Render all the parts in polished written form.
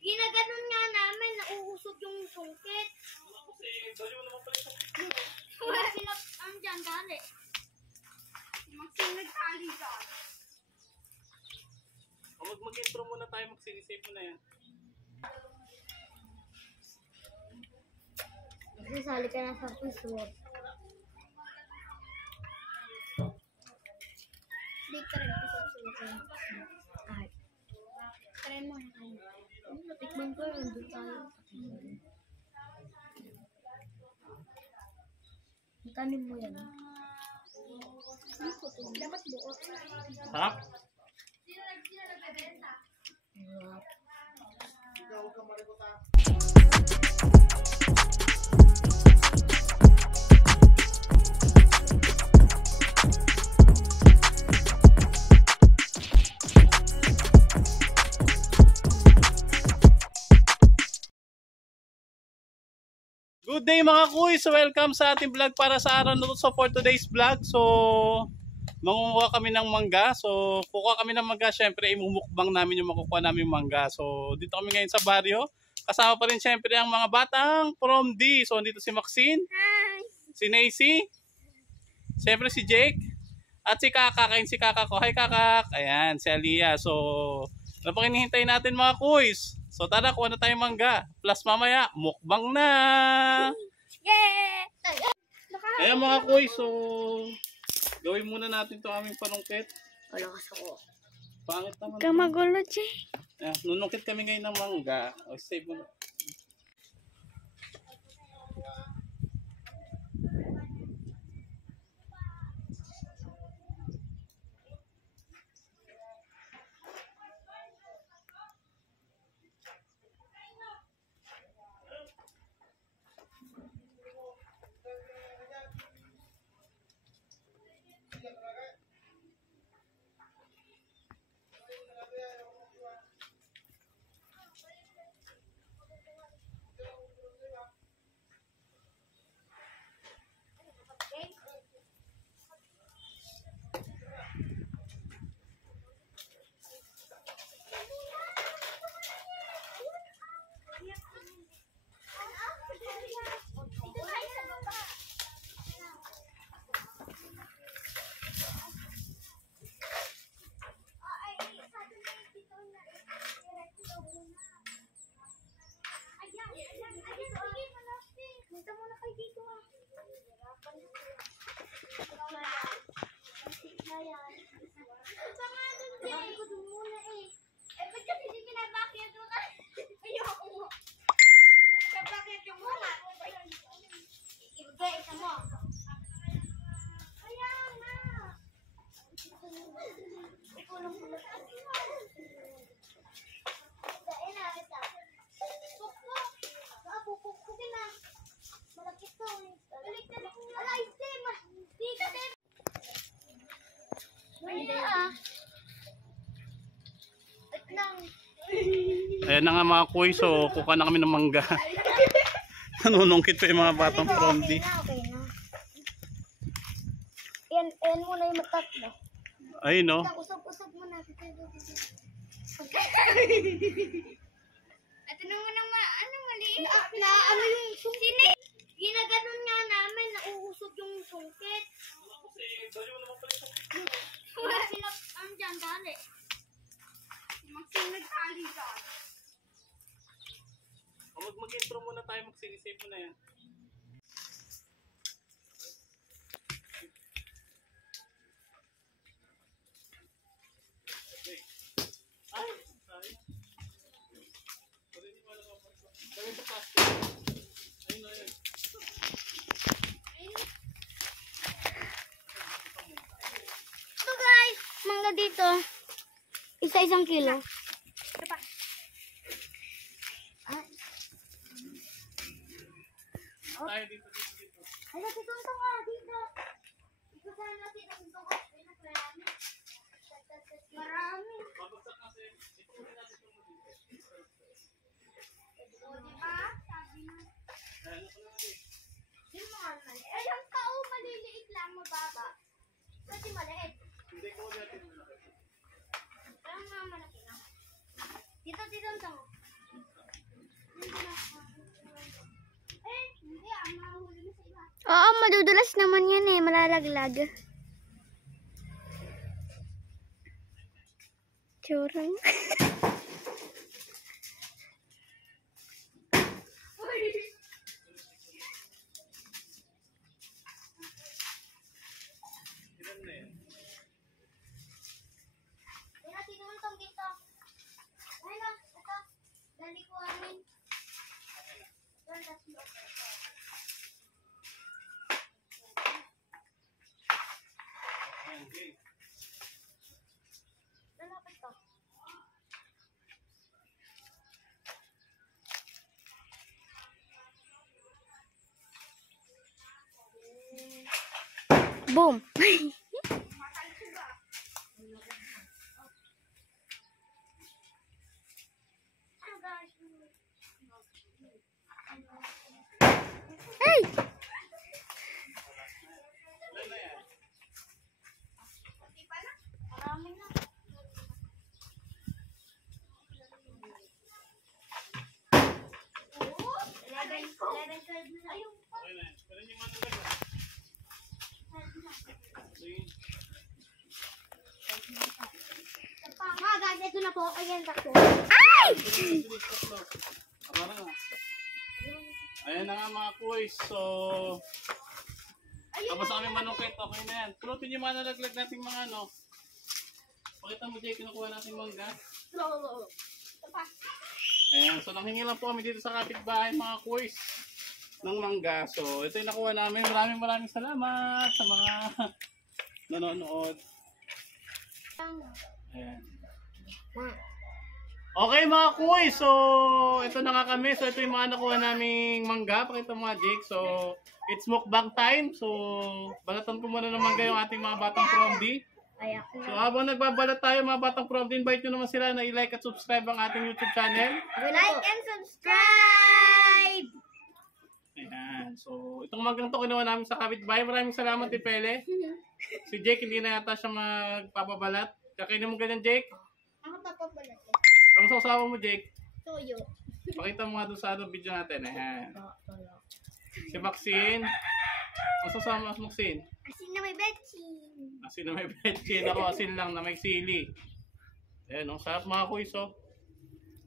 Ginaganon nga namin, nauusog yung sungkit. Kasi baliw naman pala ito. Wala sila ang dyan dali. Nagtali dyan. Mag-intro muna tayo, mag-save mo na yan. Sasali ka na sa quiz. Hindi ka rin ay. Try mo na kayo. Tikman ko yun, doon tayo. Itanim mo yan. Dapat buo. Sarap? Good day mga kuys! Welcome sa ating vlog para sa araw na ito. So for today's vlog, so mangunguha kami ng mangga. So kukuha kami ng mangga, syempre imumukbang namin yung makukuha namin mangga. So dito kami ngayon sa baryo. Kasama pa rin syempre ang mga batang from D. So dito si Maxine, Hi! si Nacy, syempre si Jake, at si Kakak. Ayun si Kakak ko. Hi Kakak! Ayan, si Aliyah. So ano pang hinihintay natin mga kuys? So tara, kuha na tayong mangga. Plus mamaya, mukbang na! Yeah! Ayan mga kuy, so gawin muna natin to aming panungkit. Wala ka sa ko. Pangit naman. Kamagulo, Che. Ayan, nunungkit kami ngayon ng mangga. O, save mo na. Dito muna kayo dito ah. Bakit ko muna eh. Eh, ba't kasi hindi kinabakyat mo ka? Ayoko mo. Kabakyat yung muna. Ibigay, isa mo. Kaya na. Ikaw lang muna. Dahil na, kita. Pukpuk. Pukpukin na. Malapit to. Balik na. Alay, Tim. Di ka, Tim. Hindi ah. At lang. Ayan na nga mga kuy, so kukuha na kami ng mangga. Nanunungkit pa yung mga batang from D. Okay na. Yan muna yung matatlo. Ayun no. Usap-usap mo na. Ito naman ang maliit. Ano yung sungkit? Ginaganon nga namin, nauusog yung sungkit. Kasi baliw naman pala ito. Wala sila ang dyan dali. Nagtali dyan. Mag-intro muna tayo, mag-save mo na yan. Ay, sorry. Gawin sa plastic. Ayun na yun. Ito guys, mangga dito. Isa-isang kilo. Tayo dito. Ay, natin tuntong nga dito. Ito sana natin ang tuntong. Marami. Babagsak kasi. Ito muna natin ito mo dito. O, diba? Sabi na. Ayan, ako na natin. Yung mga mali. Ay, yung tao maliliit lang, mababa. Kasi maliit. Hindi ko natin muna. Parang mga malaki na. Dito, ang tango. madudulas naman yan eh. Malalaglag. Curang. Boom. Hey! Guys, ito na po. Ayan, takbo. Ay! Ayan na nga mga kuys. So, tapos sa aming manukit. Okay na yan. Pulutin yung mga nalaglag nating mga ano. Pakita mo, Jay, kinukuha nating mangga. Ayan. So, nanghingi lang po kami dito sa kapitbahay mga kuys ng mangga. So, ito yung nakuha namin. Maraming salamat sa mga nanonood. Ayan. Okay mga kuy, so ito na nga kami. So ito yung mga nakuha naming mangga. Pakita mo nga, Jake. So it's mukbang time. So balatan ko muna ng mangga yung ating mga batang promdi. So habang nagbabalat tayo mga batang promdi, invite nyo naman sila na i-like at subscribe ang ating YouTube channel. Like and subscribe! Ayan. So itong manggang to kinuha namin sa kapitbahay. Maraming salamat, Tipele. Si Jake hindi na yata siya magpapabalat. Kakainin mo ganyan, Jake? Ako papabalat. Ano sa usawa mo, Jake? Toyo. Pakita mo nga doon sa video natin. Ayan. Si Maxine. Ano sa usawa mo, Maxine? Asin na may betchin. Asin na may betchin. Ako asin lang na may sili. Ayan, ang sarap mga kuys, oh.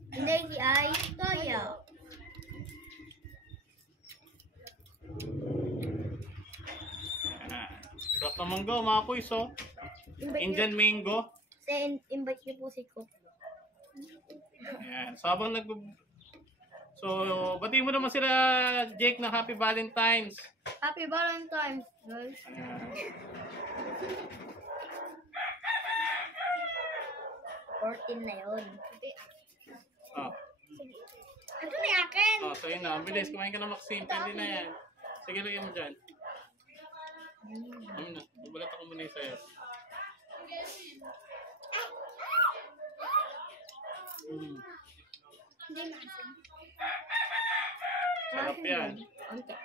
Hindi, ay toyo. Ayan. Sarap na mangga, mga kuys, oh. Indian mango. Invite niyo po si Cook. Ayan. So, habang So, batiin mo naman sila, Jake, na Happy Valentine's. Happy Valentine's, guys. Ayan. 14 na yun. Oh. Ito na yung akin. Oh, so yun na. Bilis, kumain ka na, Maxine. Pwede na yan. Sige, lagyan mo dyan. Amin na. Mabalat ako muna yung sayo. Hindi na asin. Sarap yan. Okay.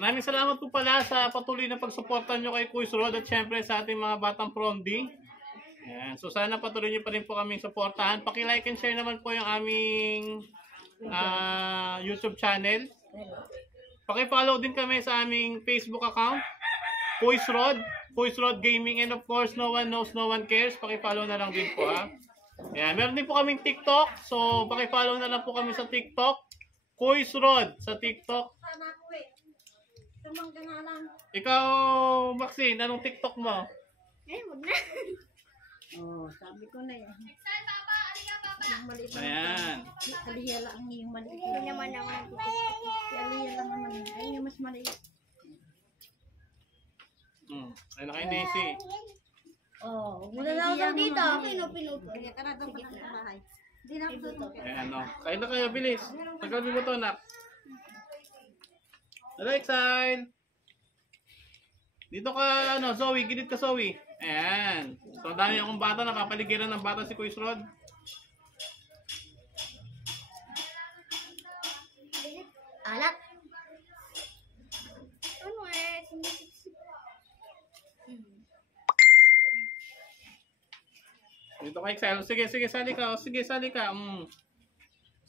Maraming salamat po pala sa patuloy na pagsuporta nyo kay Kuis Rod at syempre sa ating mga batang promdi. Ayan. So sana patuloy nyo pa rin po kaming suportahan. Paki-like and share naman po yung aming YouTube channel. Paki-follow din kami sa aming Facebook account, Kuis Rod Gaming, and of course, No One Knows, No One Cares. Paki-follow na lang din po, ha. Ayan. Meron din po kaming TikTok. So paki-follow na lang po kami sa TikTok, Kuis Rod sa TikTok. Ikaw, Maxine, anong TikTok mo? Huwag na. Oh, sabi ko na yan. Yung maliit na Ayan. Aliya lang yung maliit. Hindi naman naman. Aliya lang naman yan. Ay, yung mas maliit. Ay, naka-Nancy. Oh, Wala na ako dito. Pinupinuto. Kaya ka na doon pa sa bahay. Hindi na ako doon. Ayan, no. Kain na kayo, bilis. Tagalin mo to, anak. Hello, Exile. Dito ka, ano, Zoe. Gilid ka, Zoe. Ayan. So, dami akong bata. Napapaligiran ng bata si Kuis Rod. Alat. Ano eh? Dito ka, Excel. Sige, sige, sali ka. Sige, sali ka.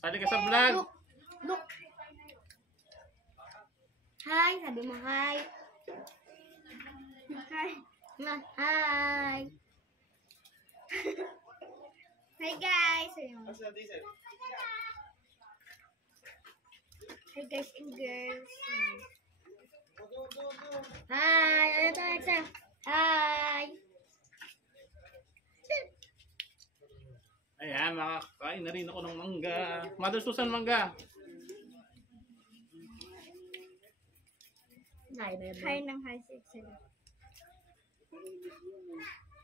Sali ka sa vlog. Look. Hi, sabi mo hi. Hi. Hi. Hi guys. Hi guys and girls. Hi. Ito, ito. Hi. Ayan, makakain na rin ako ng mangga. Mother Susan, mangga. Hi ng hi si Excel.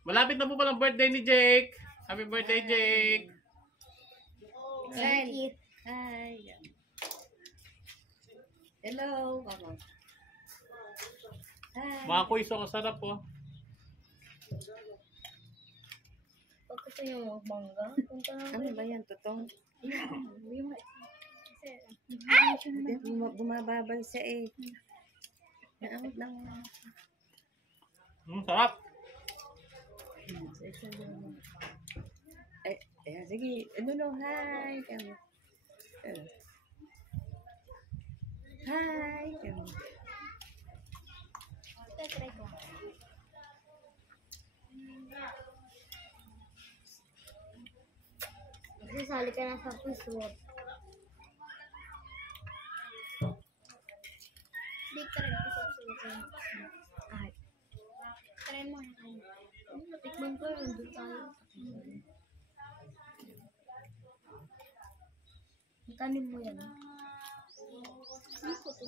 Malapit na po palang birthday ni Jake. Happy birthday, Jake. Excel. Hi. Hello, Papa. Hi. Mga kuis, ang sarap po. Pag gusto nyo mangga, punta na Ano ba yan? Totoo? Bumababay siya eh. Naamot lang. Sarap. Sige. Ano no? Hi. Hi. try ko. Sasali ka na sa quiz. Di ka rin kasi susunod. Ay. Try mo yun. Natikman ko yun. Doon tayo. Itanim mo yan.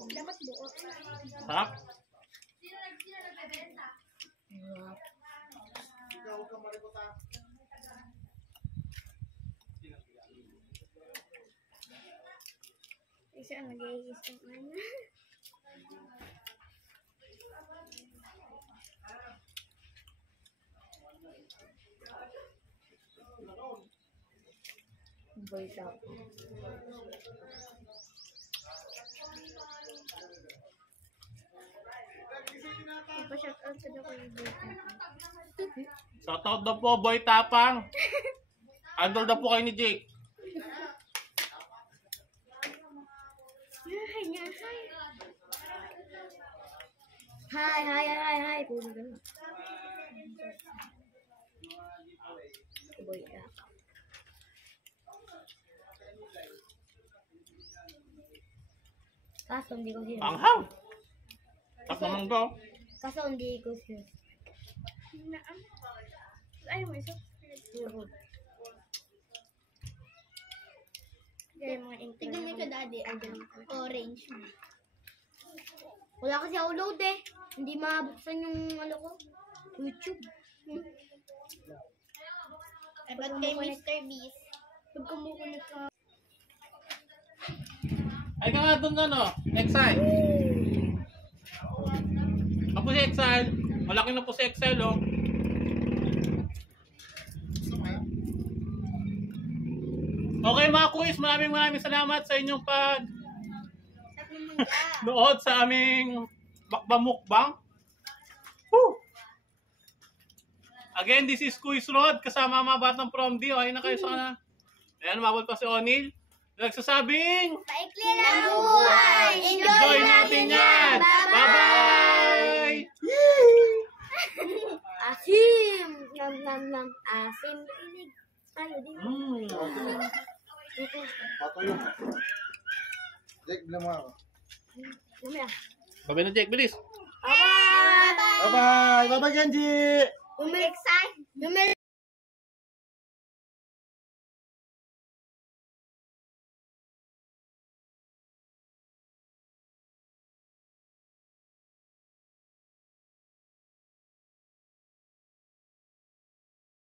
Dapat buot. Sarap. Isa ang nag-iisip ng ano. Boy shop. Shout out sa ko yung boy shop. Shoutout daw po, Boy Tapang. Idol daw po kayo ni Jake. Hi. Puro ganun. Boy shop. Kaso hindi ko sila. Anghang. Tap naman daw. Kaso hindi ko sila. Ay, may isa. Tignan niyo ka, daddy. Orange. Wala kasi ako load eh. Hindi mabuksan yung ano ko. YouTube. Ba't kay Mr. Beast? Pag kumukulit ka. Ay ka nga doon ano, Exile. Ako si Exile. Malaki na po si Exile, oh. Okay mga kuis, maraming salamat sa inyong nood sa aming mukbang. Woo! Again, this is Kuis Rod, kasama mga batang prom D. Okay na kayo sa kana. Ayan, mabot pa si O'Neil. Nagsasabing, Paikli lang buhay! enjoy natin yan! Bye-bye! Asim! Nam. Asim. Inig. Tayo din. Pato yun. Jake, bilang mo ako. Mamaya. Babay na Jake, bilis! Bye-bye! Bye-bye! Bye-bye, Genji! Excited.